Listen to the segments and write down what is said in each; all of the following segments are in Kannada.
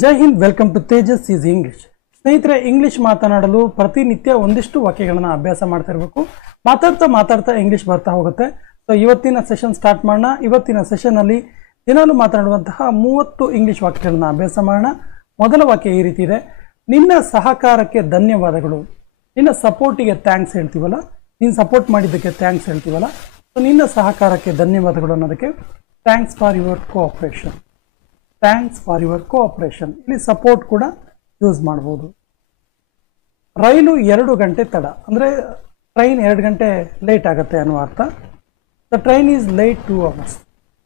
Jai Hind, welcome to Tejas is English. ಸ್ನೇಹಿತರೆ, ಇಂಗ್ಲಿಷ್ ಮಾತನಾಡಲು ಪ್ರತಿನಿತ್ಯ ಒಂದಿಷ್ಟು ವಾಕ್ಯಗಳನ್ನ ಅಭ್ಯಾಸ ಮಾಡ್ತಾ ಇರಬೇಕು. ಮಾತಾಡ್ತಾ ಇಂಗ್ಲಿಷ್ ಬರ್ತಾ ಹೋಗುತ್ತೆ. ಸೊ ಇವತ್ತಿನ ಸೆಷನ್ ಸ್ಟಾರ್ಟ್ ಮಾಡೋಣ. ಇವತ್ತಿನ ಸೆಷನ್ ಅಲ್ಲಿ ದಿನಾಲು ಮಾತನಾಡುವಂತಹ 30 ಇಂಗ್ಲಿಷ್ ವಾಕ್ಯಗಳನ್ನ ಅಭ್ಯಾಸ ಮಾಡೋಣ. ಮೊದಲ ವಾಕ್ಯ ಈ ರೀತಿ ಇದೆ: ನಿನ್ನ ಸಹಕಾರಕ್ಕೆ ಧನ್ಯವಾದಗಳು. ನಿನ್ನ ಸಪೋರ್ಟಿಗೆ ಥ್ಯಾಂಕ್ಸ್ ಹೇಳ್ತೀವಲ್ಲ, ನೀನು ಸಪೋರ್ಟ್ ಮಾಡಿದ್ದಕ್ಕೆ ಥ್ಯಾಂಕ್ಸ್ ಹೇಳ್ತೀವಲ್ಲ, ಸೊ ನಿನ್ನ ಸಹಕಾರಕ್ಕೆ ಧನ್ಯವಾದಗಳು ಅನ್ನೋದಕ್ಕೆ thanks for your cooperation. Thanks for your cooperation. ಇಲ್ಲಿ ಸಪೋರ್ಟ್ ಕೂಡ ಯೂಸ್ ಮಾಡ್ಬೋದು. ರೈಲು 2 ಗಂಟೆ ತಡ ಅಂದರೆ ಟ್ರೈನ್ 2 ಗಂಟೆ ಲೇಟ್ ಆಗುತ್ತೆ ಅನ್ನೋ ಅರ್ಥ. The train is late 2 hours.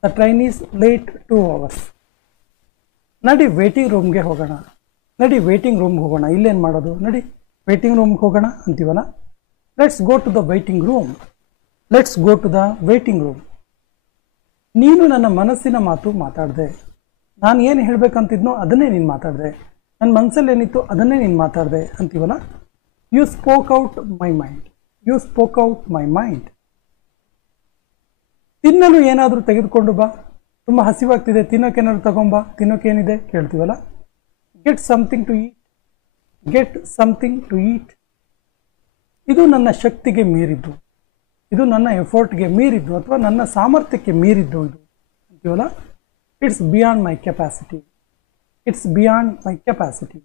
The train is late 2 hours. ನಡಿ ವೇಟಿಂಗ್ ರೂಮ್ಗೆ ಹೋಗೋಣ. ನಡಿ ವೇಟಿಂಗ್ ರೂಮ್ಗೆ ಹೋಗೋಣ. ಇಲ್ಲೇನು ಮಾಡೋದು? ನಡಿ ವೇಟಿಂಗ್ ರೂಮ್ಗೆ ಹೋಗೋಣ ಅಂತೀವಲ್ಲ. Let's go to the waiting room. Let's go to the waiting room. ನೀನು ನನ್ನ ಮನಸ್ಸಿನ ಮಾತು ಮಾತಾಡಿದೆ. ನಾನು ಏನು ಹೇಳಬೇಕಂತಿದ್ನೋ ಅದನ್ನೇ ನೀನು ಮಾತಾಡಿದೆ. ನನ್ನ ಮನಸ್ಸಲ್ಲಿ ಏನಿತ್ತು ಅದನ್ನೇ ನೀನು ಮಾತಾಡಿದೆ ಅಂತೀವಲ್ಲ. You spoke out my mind. You spoke out my mind. ತಿನ್ನಲು ಏನಾದರೂ ತೆಗೆದುಕೊಂಡು ಬಾ. ತುಂಬ ಹಸಿವಾಗ್ತಿದೆ, ತಿನ್ನೋಕೇನಾದ್ರು ತಗೊಂಬಾ. ತಿನ್ನೋಕೇನಿದೆ ಕೇಳ್ತೀವಲ್ಲ. Get something to eat. Get something to eat. ಇದು ನನ್ನ ಶಕ್ತಿಗೆ ಮೀರಿದ್ದು. ಇದು ನನ್ನ ಎಫರ್ಟ್ಗೆ ಮೀರಿದ್ದು ಅಥವಾ ನನ್ನ ಸಾಮರ್ಥ್ಯಕ್ಕೆ ಮೀರಿದ್ದು ಇದು ಅಂತೀವಲ್ಲ. It's beyond my capacity. It's beyond my capacity.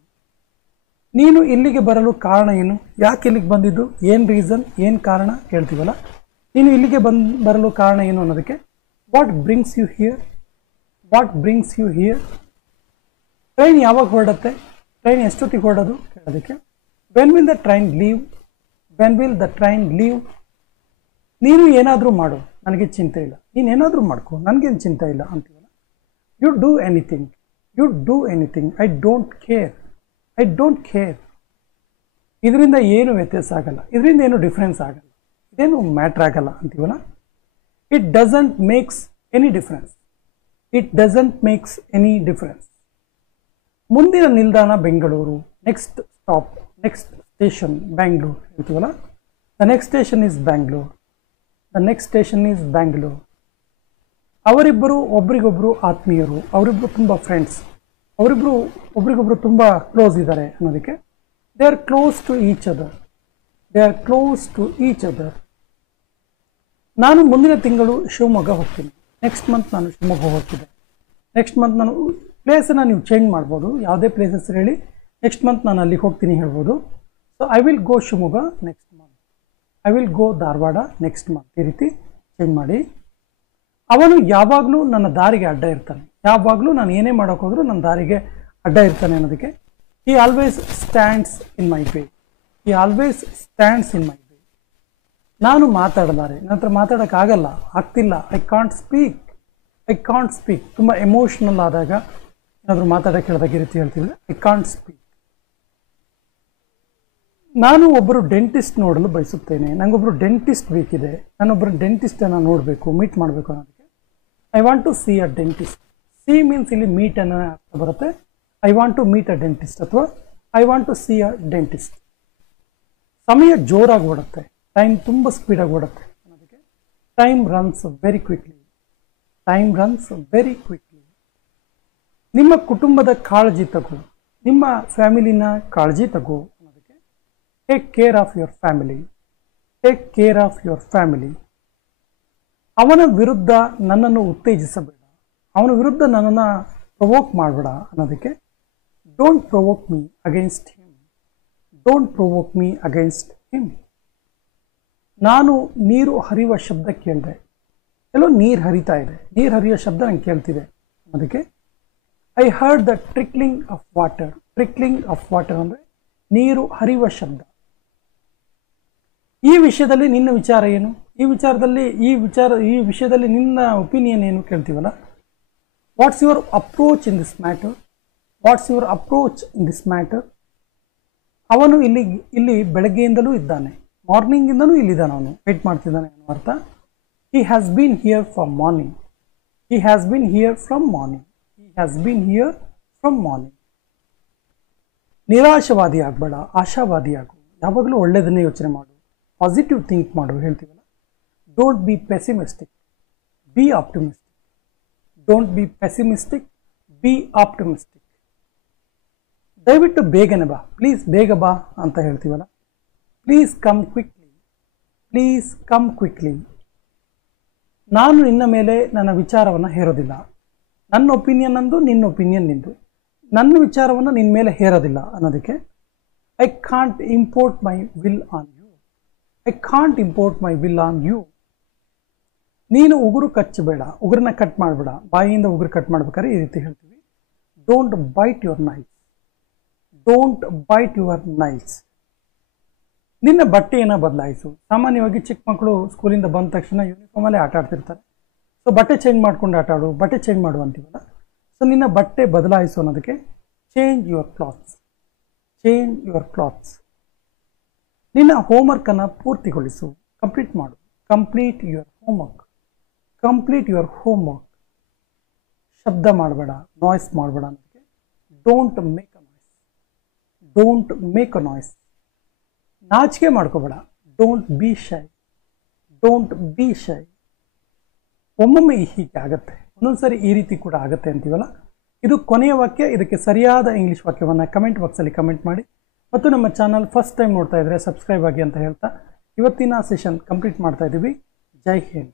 ನೀನು ಇಲ್ಲಿಗೆ ಬರಲು ಕಾರಣ ಏನು? ಯಾಕೆ ಇಲ್ಲಿಗೆ ಬಂದಿದ್ದು? ಏನು ರೀಸನ್, ಏನು ಕಾರಣ ಕೇಳ್ತೀವಲ್ಲ. ನೀನು ಇಲ್ಲಿಗೆ ಬರಲು ಕಾರಣ ಏನು ಅನ್ನೋದಕ್ಕೆ what brings you here. What brings you here. Train ಯಾವಾಗ ಹೊರಡುತ್ತೆ? ಟ್ರೈನ್ ಎಷ್ಟೊತ್ತಿಗೆ ಹೊರಡೋದು ಕೇಳೋದಕ್ಕೆ when will the train leave. When will the train leave. ನೀನು ಏನಾದರೂ ಮಾಡು, ನನಗೆ ಚಿಂತೆ ಇಲ್ಲ. ನೀನು ಏನಾದರೂ ಮಾಡ್ಕೊ, ನನಗೇನು ಚಿಂತೆ ಇಲ್ಲ ಅಂತೀವಲ್ಲ. You do anything. You do anything. I don't care. I don't care. ಇದರಿಂದ ಏನು ವ್ಯತ್ಯಾಸ ಆಗಲ್ಲ, ಇದರಿಂದ ಏನು ಡಿಫ್ರೆನ್ಸ್ ಆಗಲ್ಲ, ಇದೇನು ಮ್ಯಾಟ್ರ್ ಆಗಲ್ಲ ಅಂತೀವಲ್ಲ. It doesn't makes any difference. It doesn't makes any difference. ಮುಂದಿನ ನಿಲ್ದಾಣ Bengaluru. Next stop, next station Bangalore ಹೇಳ್ತೀವಲ್ಲ. The next station is Bangalore. The next station is Bangalore. ಅವರಿಬ್ಬರು ಒಬ್ರಿಗೊಬ್ರು ಆತ್ಮೀಯರು. ಅವರಿಬ್ಬರು ತುಂಬ ಫ್ರೆಂಡ್ಸ್. ಅವರಿಬ್ಬರು ಒಬ್ರಿಗೊಬ್ರು ತುಂಬ ಕ್ಲೋಸ್ ಇದ್ದಾರೆ ಅನ್ನೋದಕ್ಕೆ they are close to each other. They are close to each other. ನಾನು ಮುಂದಿನ ತಿಂಗಳು ಶಿವಮೊಗ್ಗ ಹೋಗ್ತೀನಿ. ನೆಕ್ಸ್ಟ್ ಮಂತ್ ನಾನು ಶಿವಮೊಗ್ಗ ಹೋಗ್ತಿದ್ದೆ. ನೆಕ್ಸ್ಟ್ ಮಂತ್ ನಾನು ಪ್ಲೇಸನ್ನು ನೀವು ಚೇಂಜ್ ಮಾಡ್ಬೋದು. ಯಾವುದೇ ಪ್ಲೇಸಸ್ ಹೇಳಿ ನೆಕ್ಸ್ಟ್ ಮಂತ್ ನಾನು ಅಲ್ಲಿಗೆ ಹೋಗ್ತೀನಿ ಹೇಳ್ಬೋದು. So I will go Shivamogga next month. I will go Dharwad next month. ಈ ರೀತಿ ಚೇಂಜ್ ಮಾಡಿ. ಅವನು ಯಾವಾಗಲೂ ನನ್ನ ದಾರಿಗೆ ಅಡ್ಡ ಇರ್ತಾನೆ. ಯಾವಾಗಲೂ ನಾನು ಏನೇ ಮಾಡೋಕೆ ಹೋದರೂ ನನ್ನ ದಾರಿಗೆ ಅಡ್ಡ ಇರ್ತಾನೆ ಅನ್ನೋದಕ್ಕೆ he always stands in my way. He always stands in my way. ನಾನು ಮಾತಾಡಲಾರೆ, ನನ್ನ ಹತ್ರ ಮಾತಾಡೋಕ್ಕಾಗಲ್ಲ, ಆಗ್ತಿಲ್ಲ. I can't speak. I can't speak. ತುಂಬ ಎಮೋಷ್ನಲ್ ಆದಾಗ ಏನಾದರೂ ಮಾತಾಡೋಕ್ಕೆ ಹೇಳಿದಾಗ ಈ ರೀತಿ ಹೇಳ್ತೀವಿ, ಐ ಕಾಂಟ್ ಸ್ಪೀಕ್. ನಾನು ಒಬ್ಬರು ಡೆಂಟಿಸ್ಟ್ ನೋಡಲು ಬಯಸುತ್ತೇನೆ. ನನಗೊಬ್ಬರು ಡೆಂಟಿಸ್ಟ್ ಬೇಕಿದೆ. ನಾನೊಬ್ಬರು ಡೆಂಟಿಸ್ಟನ್ನು ನೋಡಬೇಕು, ಮೀಟ್ ಮಾಡಬೇಕು ಅನ್ನೋದಕ್ಕೆ I want to see a dentist. See means ಇಲ್ಲಿ ಮೀಟ್ ಅನ್ನೋ ಅರ್ಥ ಬರುತ್ತೆ. I want to meet a dentist ಅಥವಾ I want to see a dentist. ಸಮಯ ಜೋರಾಗಿ ಓಡುತ್ತೆ. ಟೈಮ್ ತುಂಬ ಸ್ಪೀಡಾಗಿ ಓಡುತ್ತೆ ಅನ್ನೋದಕ್ಕೆ time runs very quickly. Time runs very quickly. ನಿಮ್ಮ ಕುಟುಂಬದ ಕಾಳಜಿ ತಗೋ. ನಿಮ್ಮ ಫ್ಯಾಮಿಲಿನ ಕಾಳಜಿ ತಗೋ. Take care of your family. Take care of your family. ಅವನ ವಿರುದ್ಧ ನನ್ನನ್ನು ಉತ್ತೇಜಿಸಬೇಡ. ಅವನ ವಿರುದ್ಧ ನನ್ನನ್ನು ಪ್ರವೋಕ್ ಮಾಡಬೇಡ ಅನ್ನೋದಕ್ಕೆ don't provoke me against him. Don't provoke me against him. ನಾನು ನೀರು ಹರಿಯುವ ಶಬ್ದ ಕೇಳಿದೆ. ಎಲ್ಲೋ ನೀರು ಹರಿತಾ ಇದೆ, ನೀರು ಹರಿಯೋ ಶಬ್ದ ನಂಗೆ ಕೇಳ್ತಿದೆ ಅನ್ನೋದಕ್ಕೆ I heard the trickling of water. Trickling of water ಅಂದರೆ ನೀರು ಹರಿಯುವ ಶಬ್ದ. ಈ ವಿಷಯದಲ್ಲಿ ನಿನ್ನ ವಿಚಾರ ಏನು? ಈ ವಿಷಯದಲ್ಲಿ ನಿನ್ನ ಒಪಿನಿಯನ್ ಏನು ಕೇಳ್ತೀವಲ್ಲ. What's your approach in this matter. What's your approach in this matter. ಅವನು ಇಲ್ಲಿ ಬೆಳಗ್ಗೆಯಿಂದಲೂ ಇದ್ದಾನೆ. ಮಾರ್ನಿಂಗಿಂದಲೂ ಇಲ್ಲಿದ್ದಾನೆ. ಅವನು ವೇಟ್ ಮಾಡ್ತಿದ್ದಾನೆ ಅನ್ನೋ ಅರ್ಥ. He has been here from morning. He has been here from morning. He has been here from morning. ನಿರಾಶವಾದಿ ಆಗಬೇಡ, ಆಶಾವಾದಿ ಆಗು. ಯಾವಾಗಲೂ ಒಳ್ಳೆಯದನ್ನೇ ಯೋಚನೆ ಮಾಡು, ಪಾಸಿಟಿವ್ ಥಿಂಕ್ ಮಾಡು ಹೇಳ್ತೀವಲ್ಲ. Don't be pessimistic, be optimistic. Don't be pessimistic, be optimistic. ದಯವಿಟ್ಟು ಬೇಗನೆ ಬಾ, ಪ್ಲೀಸ್ ಬೇಗ ಬಾ ಅಂತ ಹೇಳ್ತೀವಲ್ಲ. Please come quickly, please come quickly. ನಾನು ನಿನ್ನ ಮೇಲೆ ನನ್ನ ವಿಚಾರವನ್ನು ಹೇರೋದಿಲ್ಲ. ನನ್ನ ಒಪಿನಿಯನ್ ಅಂದು, ನಿನ್ನ ಒಪಿನಿಯನ್ ನಿಂದು. ನನ್ನ ವಿಚಾರವನ್ನು ನಿನ್ನ ಮೇಲೆ ಹೇರೋದಿಲ್ಲ ಅನ್ನೋದಕ್ಕೆ I can't import my will on you. I can't import my will on you. ನೀನು ಉಗುರು ಕಚ್ಚಬೇಡ, ಉಗುರನ್ನ ಕಟ್ ಮಾಡಬೇಡ. ಬಾಯಿಯಿಂದ ಉಗುರು ಕಟ್ ಮಾಡ್ಬೇಕಾದ್ರೆ ಈ ರೀತಿ ಹೇಳ್ತೀವಿ, don't bite your nails, don't bite your nails. ನಿನ್ನ ಬಟ್ಟೆಯನ್ನು ಬದಲಾಯಿಸು. ಸಾಮಾನ್ಯವಾಗಿ ಚಿಕ್ಕ ಮಕ್ಕಳು ಸ್ಕೂಲಿಂದ ಬಂದ ತಕ್ಷಣ ಯೂನಿಫಾರ್ಮಲ್ಲೇ ಆಟ ಆಡ್ತಿರ್ತಾರೆ. ಸೊ ಬಟ್ಟೆ ಚೇಂಜ್ ಮಾಡ್ಕೊಂಡು ಆಟ ಆಡು, ಬಟ್ಟೆ ಚೇಂಜ್ ಮಾಡು ಅಂತೀವಲ್ಲ. ಸೊ ನಿನ್ನ ಬಟ್ಟೆ ಬದಲಾಯಿಸು ಅನ್ನೋದಕ್ಕೆ change your clothes, change your clothes. ನಿನ್ನ ಹೋಮ್ವರ್ಕನ್ನು ಪೂರ್ತಿಗೊಳಿಸು, ಕಂಪ್ಲೀಟ್ ಮಾಡು. Complete your homework, complete your homework. ಶಬ್ದ ಮಾಡಬೇಡ, ನಾಯ್ಸ್ ಮಾಡಬೇಡ ಅನ್ನೋದಕ್ಕೆ don't make a noise, don't make a noise. ನಾಚಿಕೆ ಮಾಡ್ಕೋಬೇಡ, ಡೋಂಟ್ ಬಿ ಶೈ, ಡೋಂಟ್ ಬಿ ಶೈ. ಒಮ್ಮೊಮ್ಮೆ ಹೀಗೆ ಆಗತ್ತೆ, ಒಂದೊಂದ್ಸರಿ ಈ ರೀತಿ ಕೂಡ ಆಗತ್ತೆ ಅಂತೀವಲ್ಲ. ಇದು ಕೊನೆಯ ವಾಕ್ಯ. ಇದಕ್ಕೆ ಸರಿಯಾದ ಇಂಗ್ಲೀಷ್ ವಾಕ್ಯವನ್ನು ಕಮೆಂಟ್ ಬಾಕ್ಸಲ್ಲಿ ಕಮೆಂಟ್ ಮಾಡಿ. ಮತ್ತು ನಮ್ಮ ಚಾನಲ್ ಫಸ್ಟ್ ಟೈಮ್ ನೋಡ್ತಾ ಇದ್ದರೆ ಸಬ್ಸ್ಕ್ರೈಬ್ ಆಗಿ ಅಂತ ಹೇಳ್ತಾ ಇವತ್ತಿನ ಸೆಷನ್ ಕಂಪ್ಲೀಟ್ ಮಾಡ್ತಾ ಇದ್ದೀವಿ. ಜೈ ಹಿಂದ್.